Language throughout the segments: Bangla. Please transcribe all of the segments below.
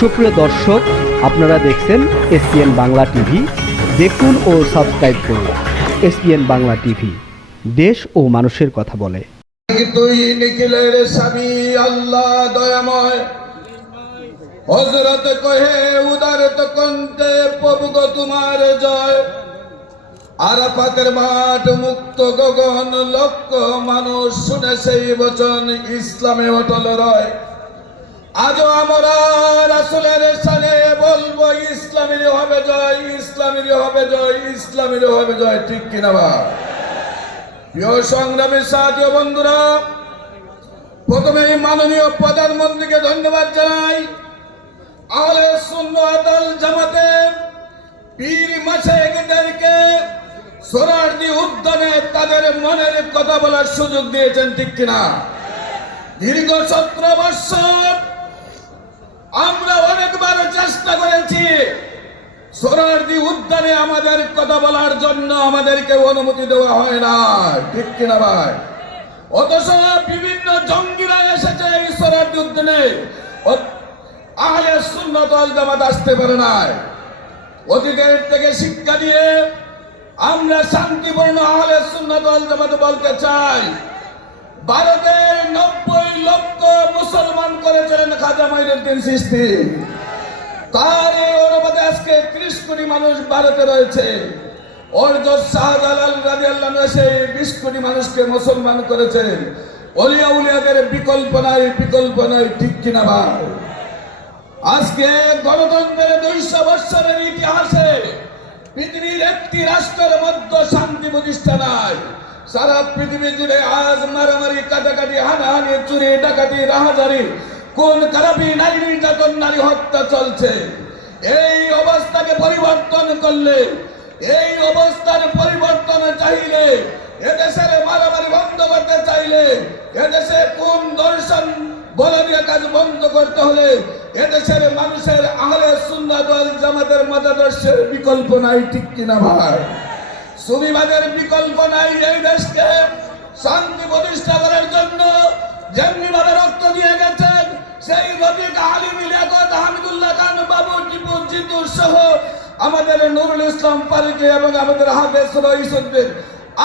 সুপ্রিয় দর্শক, আপনারা দেখছেন এসপিএন বাংলা টিভি। দেখুন ও সাবস্ক্রাইব করুন এসপিএন বাংলা টিভি, দেশ ও মানুষের কথা বলে। তুই নিখিলের স্বামী আল্লাহ দয়াময়, হযরত কহে উদারত কণ্ঠে প্রভু গো তোমার জয়। আরাফাতের মাঠ মুক্ত গগন, লক্ষ মানুষ শুনে সেই বচন, ইসলামে অটল রয়। আজও আমরা রাসূলের শানে বলবো, ইসলামের হবে জয়, ইসলামের হবে জয়, ইসলামের হবে জয়। ঠিক কিনা ভাই? প্রিয় সংগ্রামী সাথী ও বন্ধুরা, প্রথমেই মাননীয় প্রধানমন্ত্রীকে ধন্যবাদ জানাই। আহলে সুন্নাত ওয়াল জামাতের পীর মাশায়েখদেরকে সোহরাওয়ার্দী উদ্যানে তাদের মনের কথা বলার সুযোগ দিয়েছেন। ঠিক কিনা? দীর্ঘ 17 বছর আমরা অনেকবার চেষ্টা করেছি সোহরাওয়ার্দী উদ্যানে আমাদের কথা বলার জন্য, আমাদেরকে অনুমতি দেওয়া হয় না। ঠিক কিনা ভাই? অথচ বিভিন্ন জঙ্গিরা এসেছে এই সোহরাওয়ার্দী উদ্যানে, আহলে সুন্নাত ওয়াল জামাত আসতে পারে নাই। অতীতের থেকে শিক্ষা দিয়ে আমরা শান্তিপূর্ণ আহলে সুন্নাত ওয়াল জামাত বলতে চাই, ভারতের 90 লক্ষ মুসলমান করেছিলেন খাজা মঈনুদ্দিন চিশতি। তার এই অনুপাতে আজকে 30 কোটি মানুষ ভারতে রয়েছে। হযরত শাহজালাল রাদিয়াল্লাহু আনহু এসে 20 কোটি মানুষকে মুসলমান করেছেন। ওলিয়া উলিয়াদের বিকল্প নাই, বিকল্প নাই। ঠিক কিনা ভাই? আজকে গণতন্ত্রের 200 বছরের ইতিহাসে পৃথিবীর একটি রাষ্ট্রের মধ্যে শান্তি প্রতিষ্ঠা নাই। সারা পৃথিবী জুড়ে আজ মারামারি, কাটাকাটি, হানাহানি, চুরি, ডাকাতি, রাহাজারি, কোন খারাপি, নারী নির্যাতন, নারী হত্যা চলছে। এই অবস্থাকে পরিবর্তন করলে, এই অবস্থার পরিবর্তন চাইলে, এদেশের মারামারি বন্ধ করতে চাইলে, এদেশে কোন দর্শন বলনীয় কাজ বন্ধ করতে হলে এদেশের মানুষের আহলে সুন্নাত ওয়াল জামাতের মতাদর্শের বিকল্প নাই। ঠিক কিনা ভাই? সুবিবাদের বিকল্প নাই। এই দেশকে শান্তি প্রতিষ্ঠা করার জন্য যেমনি ভাবে রক্ত দিয়ে গেছেন, সেই রফিক, আলিম, লিয়াকত, হামিদুল্লাহ খান বাবু, টিপু, জিতু সহ আমাদের নুরুল ইসলাম পারিকে এবং আমাদের হাফেজ রইসুদ্দিন,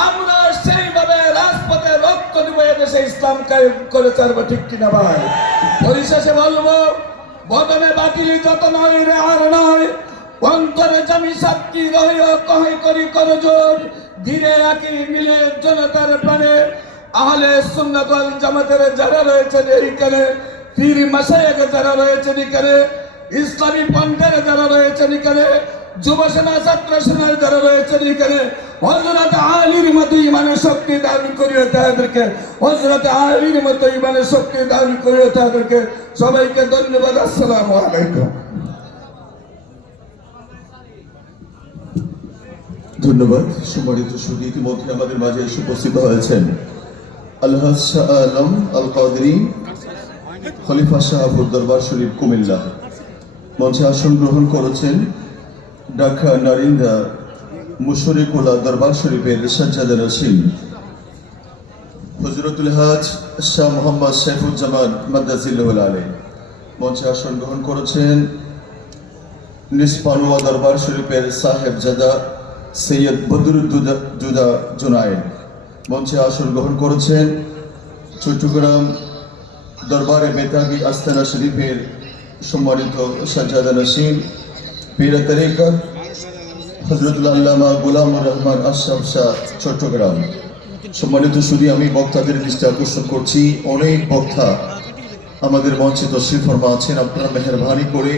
আমরা সেইভাবে রাজপথে রক্ত দিব, এদেশে ইসলাম কায়েম করে ছাড়বো। ঠিক কিনা ভাই? পরিশেষে বলবো, বদনে বাতিলি যত নয় রে আর নয়, অন্তরে জামি সাক্ষী রহিও কহে করি করজোর, ধীরে আঁকি মিলে জনতার প্রাণে। আহলে সুন্নাত ওয়াল জামাতের যারা রয়েছেন এইখানে, পীর মাশায়েখ যারা রয়েছেন এখানে, ইসলামী পন্থার যারা রয়েছেন এখানে, যুব সেনা, ছাত্র সেনার যারা রয়েছেন এখানে, হযরত আলীর মতো ইমানের শক্তি দান করিও তাদেরকে, হযরত আলীর মতো ইমানের শক্তি দান করিও তাদেরকে। সবাইকে ধন্যবাদ। আসসালামু আলাইকুম। ধন্যবাদ। সম্মানিত সুধী, ইতিমধ্যে আমাদের মাঝে এসে উপস্থিত হয়েছেন আলহাজ শাহ আলম আল কাদেরী, খলিফা শাহপুর দরবার শরীফ, কুমিল্লা। মঞ্চে আসন গ্রহণ করেছেন ঢাকা নারিন্দা মুশরিকুল্লা দরবার শরীফের সাজ্জাদা রশিদ, হযরতুল হাজ শাহ মোহাম্মদ সাইফুজ্জামান মাদ্দাজিল্লাহুল আলী। মঞ্চে আসন গ্রহণ করেছেন নিসপানুয়া দরবার শরীফের সাহেবজাদা সৈয়দ বদরুদ্দুজা জুনায়েদ। মঞ্চে আসন গ্রহণ করেছেন চট্টগ্রাম দরবারে বেতাগী আস্তানা শরীফের সম্মানিত সাজ্জাদা নসীম, পীর তরিকত হযরতুল আল্লামা গোলামুর রহমান আশরাফ শাহ, চট্টগ্রাম। সম্মানিত সুধী, আমি বক্তাদের দৃষ্টি আকর্ষণ করছি, অনেক বক্তা আমাদের মঞ্চে তশরিফ ফরমা আছেন। আপনারা মেহেরবানি করে